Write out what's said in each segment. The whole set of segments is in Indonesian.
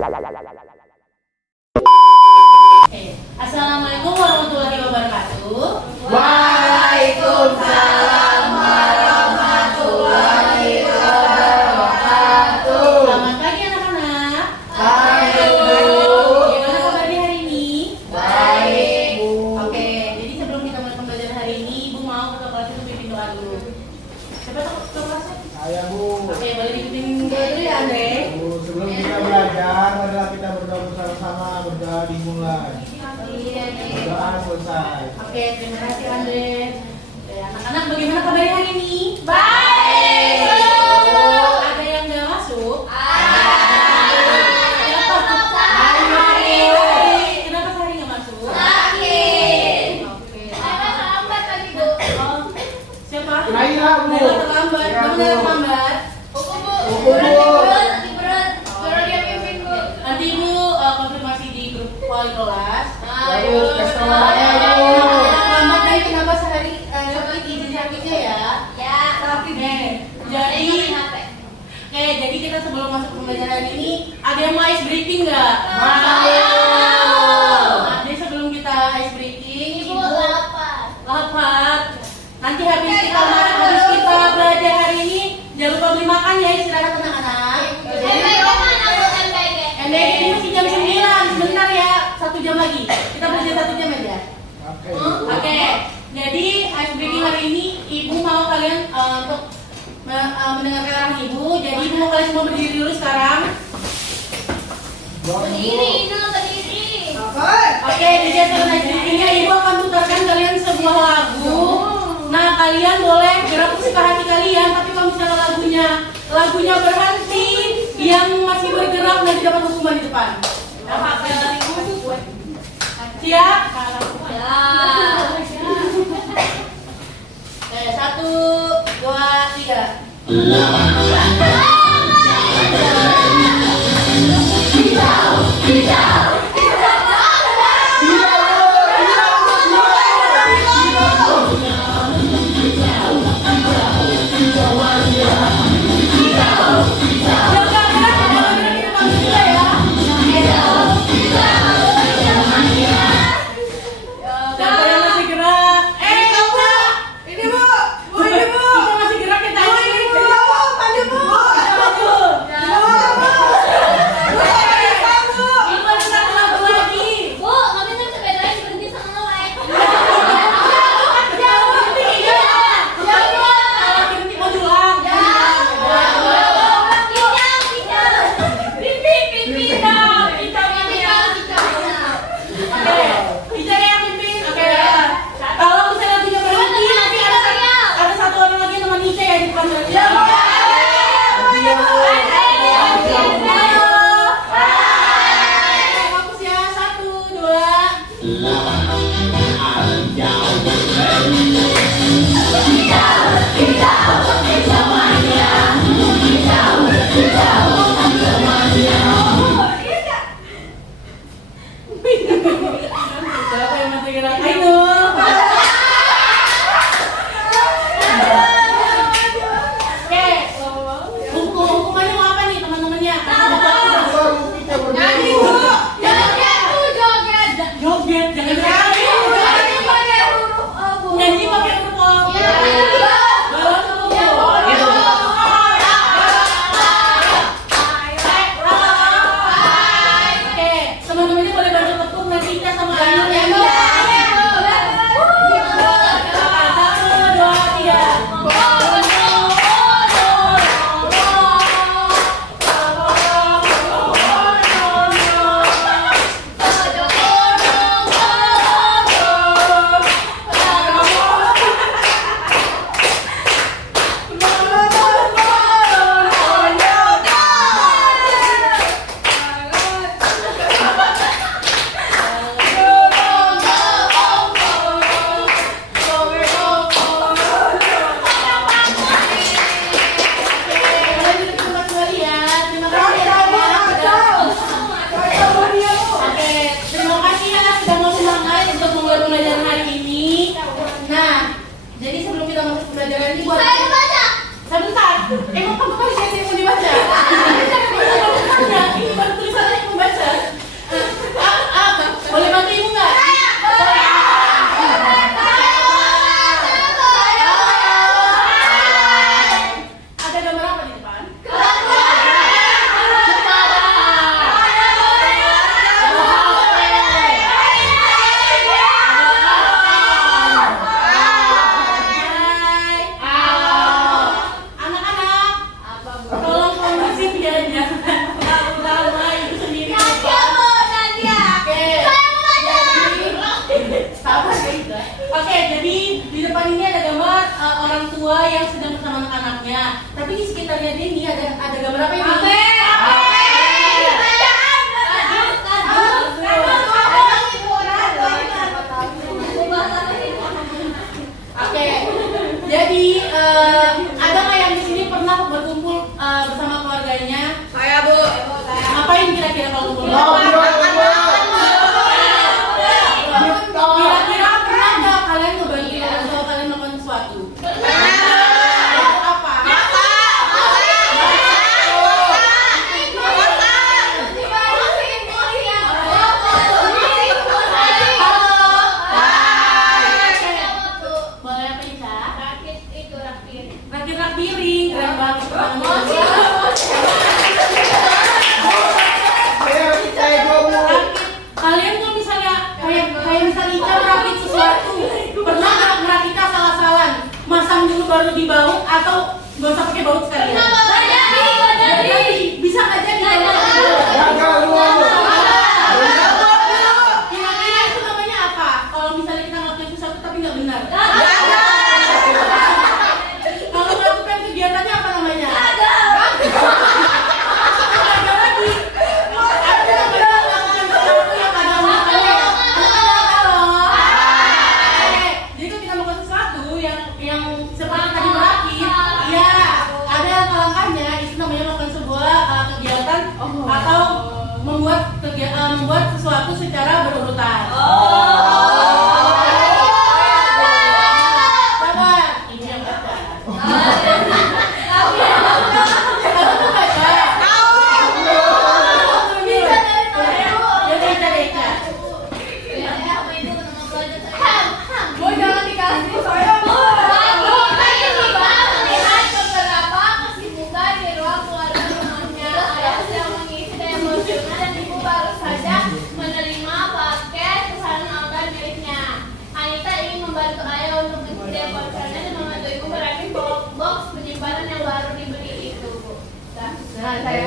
Assalamualaikum warahmatullahi wabarakatuh. Waalaikumsalam warahmatullahi wabarakatuh. Selamat pagi anak-anak. Pagi, Bu. Gimana kabarnya hari ini? Baik, Bu. Oke, jadi sebelum kita mulai pembelajaran hari ini, Ibu mau ketua kelas itu pimpin doa dulu. Siapa tuh ketua kelasnya? Saya, Bu. Oke, boleh dipimpin doa dulu ya, Andre. Bu, sebelum kita belajar, marilah kita berdoa bersama-sama, berdoa dimulai. Doa selesai. Oke, terima kasih Andre. Oke, anak-anak bagaimana kabarnya hari ini? Baik. Ada yang nggak masuk? Kenapa sehari nggak masuk? Oke. Siapa? Naila, Bu. Naila terlambat. Ya, Kamu Bu. terlambat. Bu. Nanti Ibu konfirmasi di grup wali kelas. Ayo, kasih tahu anaknya, Bu. Terlambat dari kenapa sehari izin sakitnya ya? Jadi kita sebelum masuk pembelajaran ini ada yang mau ice breaking nggak? Jadi sebelum kita ice breaking, Ibu lapar. Nanti habis kita belajar hari ini, jangan lupa beli makan ya, istirahat anak-anak. MBG ini masih jam 9, sebentar ya, 1 jam lagi. Kita belajar 1 jam aja. Oke. Oke, jadi ice breaking hari ini Ibu mau kalian untuk mendengarkan arahan Ibu. Jadi Ibu mau kalian semua berdiri dulu sekarang. Oke, di acara ice breakingnya Ibu akan putarkan kalian sebuah lagu. Nah, kalian boleh gerak suka hati kalian, tapi kalau misalnya lagunya berhenti, yang masih bergerak nanti dapat hukuman di depan. Siap? Oke, 1, 2, 3. Siapa yang masih gerak? Kita masih gerak ya tadi. tua yang sedang bersama anak-anaknya. Tapi di sekitarnya Denny ada gambar apa ini? Oke. Jadi ada nggak yang di sini pernah berkumpul bersama keluarganya? Saya, Bu. Ngapain kira-kira kalau kumpul? Kira-kira pernah nggak kalian ngebantu orang tua kalian melakukan sesuatu? Apa? Boleh apa Ica? Rakit-rak piring, keren banget. Kalian tuh misalnya kayak misalnya Ica merakit sesuatu, pernah nggak merakitnya salah-salan? Masang dulu baru dibaut atau nggak usah pakai baut sekalian? Jadi bisa nggak jadi? Kira-kira itu namanya apa? Kalau misalnya kita ngelakuin sesuatu tapi nggak benar. Kalau melakukan kegiatannya apa namanya? Ada lagi. Ada namanya melakukan sesuatu yang ada melakukannya. Ada loh. Jadi kalau kita melakukan sesuatu yang seperti tadi merakit, ya ada langkahnya. Itu namanya melakukan sebuah kegiatan atau membuat sesuatu secara berurutan. Sabar, ini yang baca. Kamu tuh baca. Bu, jangan dikasih saya, Bu. Melihat beberapa kesibukan di ruang keluarga rumahnya. Ayah sedang mengisi daya emosional dan ibu baru saja menerima paket pesanan online miliknya. Anita ingin membantu ayah untuk mengisi daya ponselnya dan membantu ibu merakit box penyimpanan yang baru dibeli itu, Bu. Nah, saya.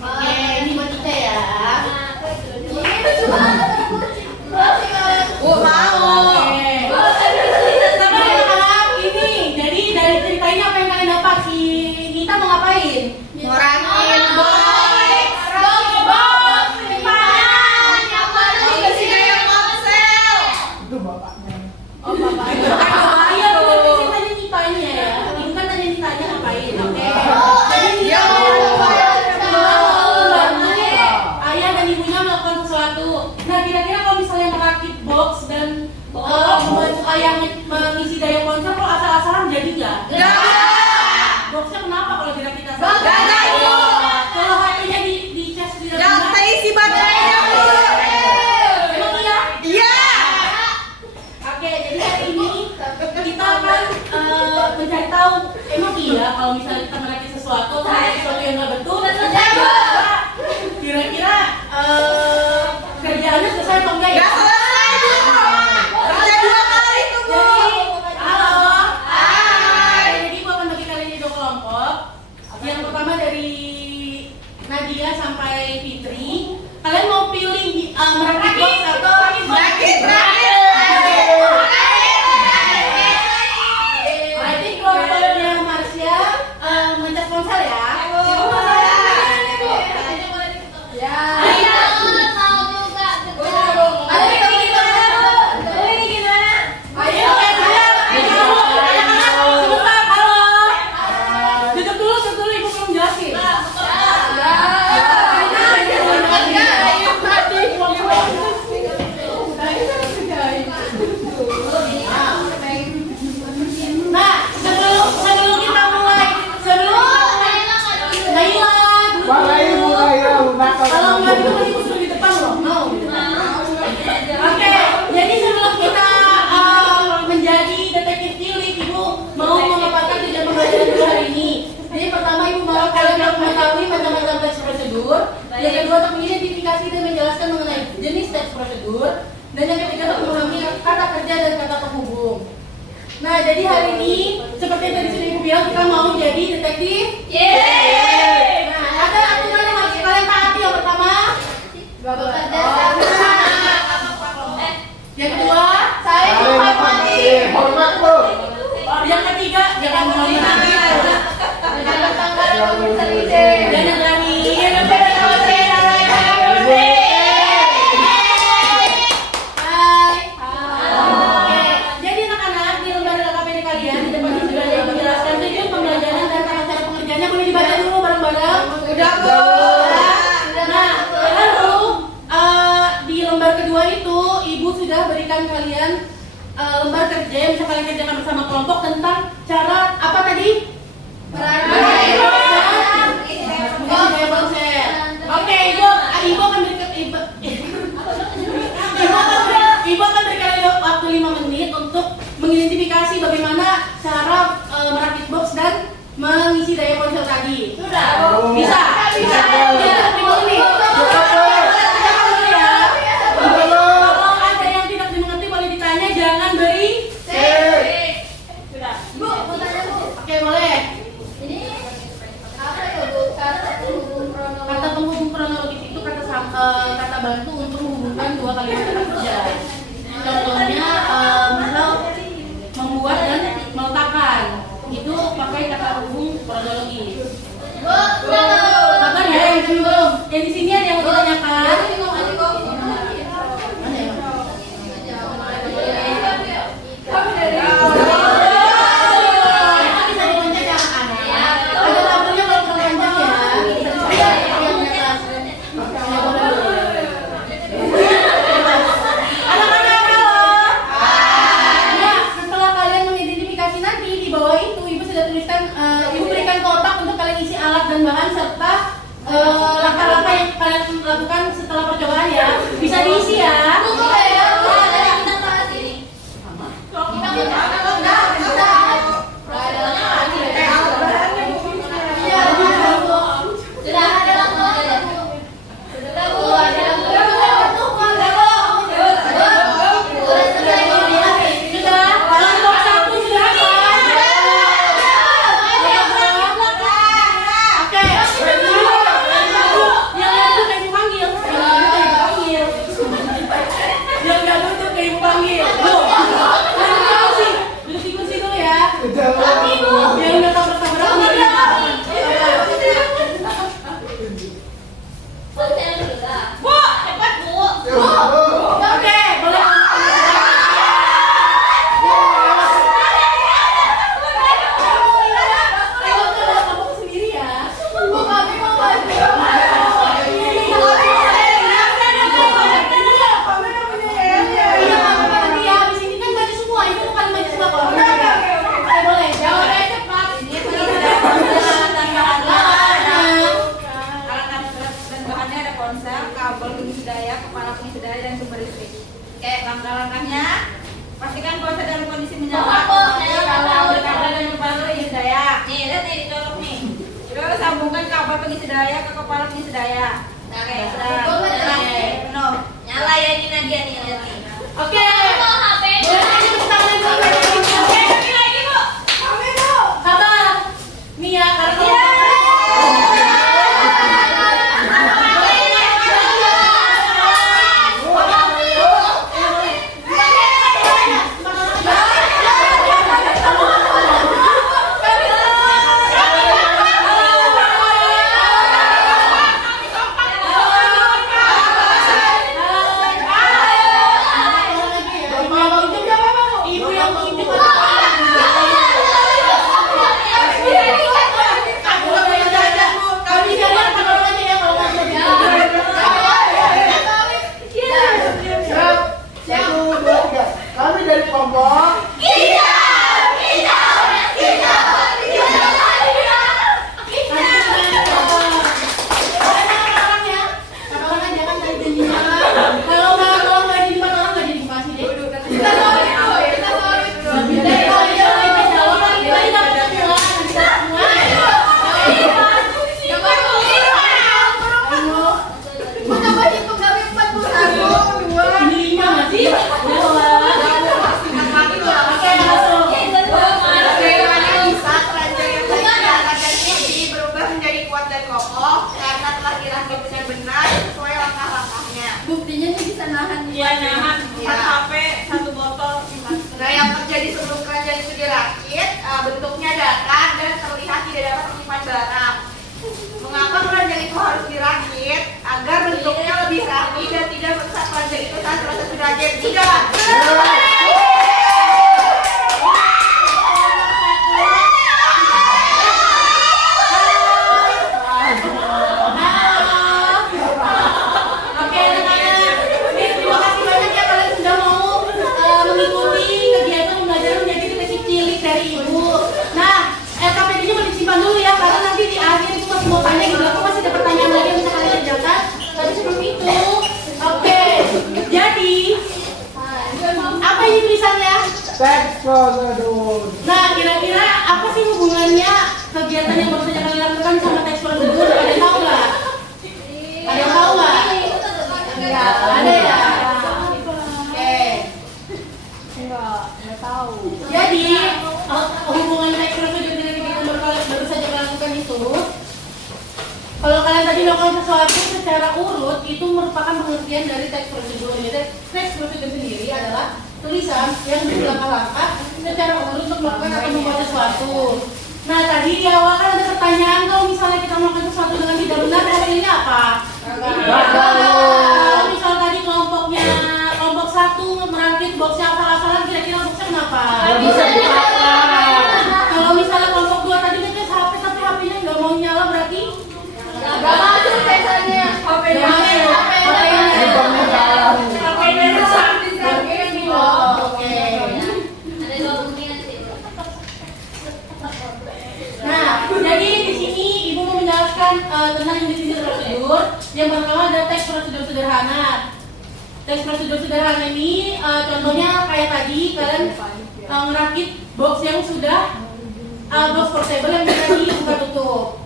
Oke, ini buat kita ya. Bu, mau. Sabar ya anak-anak, ini jadi dari ceritanya apa yang kalian dapat? Si Nita mau ngapain? Ngurangin box. Yang baru Mengisi daya ponsel. Itu bapaknya. Oh, Bapak. Iya, bener ceritanya Nitanya ya. Ibu kan tanya Nitanya ngapain, oke? Jadi Nita ayah dan ibunya melakukan sesuatu. Nah, kira-kira kalau misalnya merakit box dan membantu ayah mengisi daya ponsel, kalau asal-asalan jadi nggak? Boxnya kenapa kalau dirakit asal? Nggak jadi. Kalau HP-nya di cas di Yang terisi baterainya, Bu. Emang iya? Iya. Oke, jadi hari ini kita akan mencari tahu emang iya kalau misalnya kita merakit sesuatu atau sesuatu yang nggak betul. Kira-kira kerjaannya selesai atau enggak ya? Nggak selesai, Bu. Kerja 2 kali tuh, Bu. Jadi, halo. Hai. Jadi gua akan bagi kalian di 2 kelompok. Yang pertama dari Nadia sampai Fitri. Kalian mau pilih merakit box atau Rakit. I think kelompoknya Marsha mencas ponsel ya. Ya. Ayah mau juga Sebentar, halo. Duduk dulu, ibu belum jelasin. Nah, sebelum kita mulai, Naila duduk Mulai dulu. ya, Kalau nggak duduk nanti ibu suruh di depan loh. Mau? Oke, jadi sebelum kita menjadi detektif cilik, ibu mau memaparkan tujuan pembelajaran dulu hari ini. Jadi pertama ibu mau kalian untuk mengetahui macam-macam tes prosedur. Yang kedua untuk mengidentifikasi dan menjelaskan mengenai jenis tes prosedur. Dan yang ketiga untuk memahami kata kerja dan kata penghubung. Nah, jadi hari ini seperti yang tadi sudah ibu bilang, kita mau jadi detektif. Nah, ada aturan yang harus kalian taati. Yang pertama, yang kedua, saya menghormati. Hormat, Bu. yang ketiga Dan yang terakhir, Hai. Oke, jadi anak-anak di lembar LKPD kalian di depan sudah ada yang menjelaskan tujuan pembelajaran dan tata cara pengerjaannya. Boleh dibaca dulu bareng-bareng. Udah, Bu. Nah, lalu di lembar kedua itu Ibu sudah berikan kalian lembar kerja yang bisa kalian kerjakan bersama kelompok tentang cara apa tadi? Mengisi daya ponsel. Oke, Ibu akan berikan Ibu akan berikan waktu 5 menit untuk mengidentifikasi bagaimana cara merakit box dan mengisi daya ponsel tadi. Sudah? Bisa? Bisa. Ya, 5 menit. Kalau ada yang tidak dimengerti boleh ditanya, jangan beri. Sudah. Bu, mau tanya, Bu. Oke, boleh. Ini apa ya, Bu? Kata penghubung kronologi. Kata penghubung kronologis itu kata bantu untuk menghubungkan dua kalimat kata kerja. Contohnya misal membuat dan meletakkan itu pakai kata penghubung kronologis. Bu, Kapan ya yang belum? Yang di sini ada yang mau ditanyakan? Mana ya? Yang bisa dipencet jangan anak. Ada tabelnya kalau terlalu panjang ya. Yang di atas. Anak-anak halo. Nah, setelah kalian mengidentifikasi nanti di bawah itu Ibu sudah tuliskan, Ibu berikan kotak untuk kalian isi alat dan bahan serta langkah-langkah yang kalian lakukan setelah percobaan ya. Bisa diisi ya. Tunggu ya. Kita bahas ini. Sudah ada langkah. Sudah, Bu. Ada Sudah. Kelompok 1 silakan. Oke. Yang lalu kayak panggil. Yang nggak duduk kayak ibu panggil. Loh. Duduk di kursi dulu ya. Yang udah tabrak-tabrakan nggak ditabrakan. Ponsel dulu lah. Bu, cepat, Bu. Oke, boleh. Kalau kamu sendiri ya. Bu, kami mau bantu. Iya, nanti ya habis ini kan baju semua. Ibu bukan baju semua kok. Oke, boleh. Jawabnya cepat. Alat-alat dan bahannya ada ponsel, kabel pengisi daya, kepala pengisi daya, dan sumber listrik. Oke, langkah-langkahnya pastikan ponsel dalam kondisi menyala. Kalau kabel dan kepala pengisi daya. Nih, lihat nih, dicolok nih. Terus sambungkan kabel pengisi daya ke kepala pengisi daya. Oke, penuh. Nyala ya ini Nadia nih, lihat nih. Oke. Mau HP. Boleh aja tepuk tangan dulu. Lagi, Bu. Sabar. Nih ya, karena Ibu yang mengintip kami kalian pakai aja ya kalau nggak jadi. Satu, dua, tiga. Kami dari kelompok. Kalau nggak jadi 4 orang nggak jadi dikasih deh. Ini 5 nggak sih? Oke, langsung. Berubah menjadi kuat dan kokoh karena telah dirakit dengan benar sesuai langkah-langkahnya. Buktinya nih bisa nahan. Iya, nahan 4 HP, 1 botol. Nah, yang terjadi sebelum keranjang itu dirakit, bentuknya datar dan terlihat tidak dapat menyimpan barang. terakhir 3. Oke, anak-anak. Terima kasih banyak ya kalian sudah mau mengikuti kegiatan pembelajaran menjadi detektif cilik dari Ibu. Nah, LKPD-nya mau disimpan dulu ya, karena nanti di akhir itu masih mau tanya gitu. Aku masih ada pertanyaan lagi yang bisa kalian kerjakan. Tapi sebelum itu, oke. Jadi, apa ini tulisannya? Teks prosedur. Nah, kira-kira apa sih hubungannya kegiatan yang baru saja kalian lakukan sama teks prosedur? Ada yang tahu nggak? Ada yang tahu nggak? Nggak ada ya? Oke. Enggak tahu. Jadi, hubungan teks prosedur dengan kegiatan baru saja kalian lakukan itu, kalau kalian tadi melakukan sesuatu secara urut, itu merupakan pengertian dari teks prosedur. Jadi, teks prosedur sendiri adalah tulisan yang berlangkah-langkah secara urut untuk melakukan atau membuat sesuatu. Nah, tadi di awal kan ada pertanyaan, kalau misalnya kita melakukan sesuatu dengan tidak benar, hasilnya apa? Kalau misal tadi kelompok 1 merakit boxnya asal-asalan, kira-kira boxnya kenapa? Kalau misalnya kelompok 2 tadi mereka HP tapi HP-nya nggak mau nyala, berarti Enggak masuk tesanya. nggak masuk. HP-nya rusak. Oh, oke. Ada 2 kemungkinan sih. Nah, jadi di sini Ibu mau menjelaskan tentang definisi prosedur. Yang pertama ada teks prosedur sederhana. Teks prosedur sederhana ini contohnya kayak tadi kalian ngerakit box yang sudah box portable yang bisa dibuka tutup.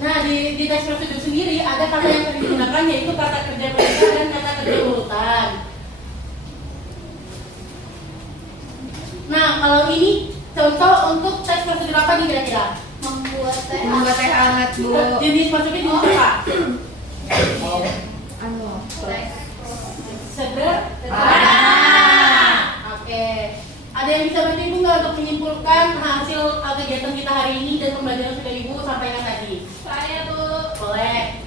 Nah, di teks prosedur sendiri ada kata yang sering digunakan, yaitu kata kerja mereka dan kata kerja urutan. Nah, kalau ini contoh untuk teks prosedur apa nih kira-kira? Membuat teh. Membuat teh hangat, Bu. Jenis masuknya jenis apa? Sederhana. Oke. Ada yang bisa bantu Ibu nggak untuk menyimpulkan hasil kegiatan kita hari ini dan pembelajaran sudah Ibu sampaikan tadi? Saya Bu, Boleh.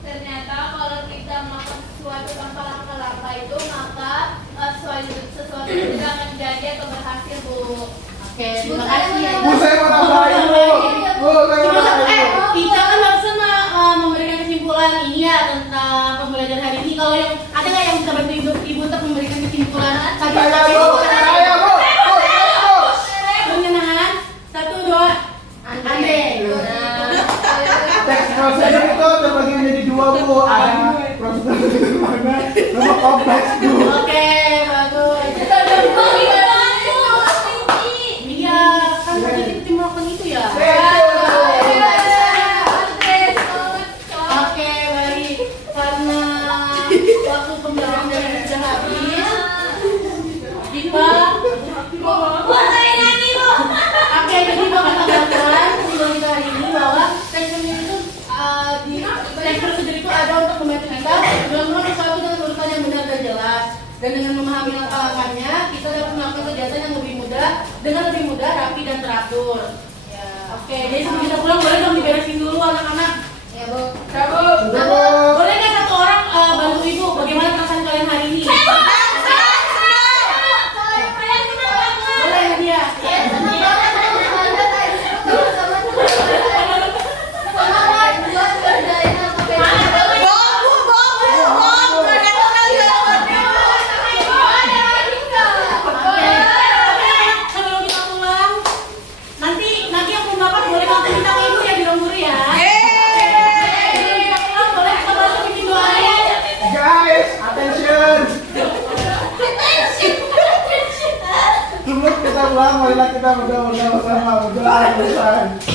ternyata kalau kita melakukan sesuatu tanpa langkah-langkah itu maka sesuatu itu tidak akan jadi atau berhasil Bu. Oke, terima kasih ya. Bu, saya mau nambahin, Bu. Bu, saya mau nambahin, Bu. Kita kan barusan memberikan kesimpulan ini ya tentang pembelajaran hari ini. Kalau yang ada nggak yang bisa bantu Ibu untuk memberikan kesimpulan tadi? Saya, Bu. Saya, Bu. Pengenalan 1, 2, Andre. Teks prosedur itu terbagi menjadi 2, Bu. Ada prosedur sederhana sama kompleks, Bu. Oke, bagus. Iya, kan tadi kita melakukan itu ya. Oke, baik. Karena waktu pembelajaran dari Ibu sudah habis, kita Oke, jadi Bapak tambahkan kesimpulan kita hari ini bahwa teks prosedur itu di teks prosedur itu ada untuk membantu kita melakukan sesuatu dengan urutan yang benar dan jelas, dan dengan memahami langkah-langkahnya kita dapat melakukan kegiatan yang lebih mudah dengan lebih mudah, rapi dan teratur. Oke, jadi sebelum kita pulang boleh dong diberesin dulu anak-anak. Ya, Bu. Sudah, Bu. Boleh nggak satu orang bantu Ibu bagaimana perasaan kalian hari ini? Boleh nggak dia? Sebelum kita pulang, nanti yang belum dapat boleh langsung minta ke Ibu ya di ruang guru ya. Sebelum kita pulang boleh kita bantu bikin doanya. Guys, attention. Sebelum kita pulang, marilah kita berdoa bersama. Berdoa bersama.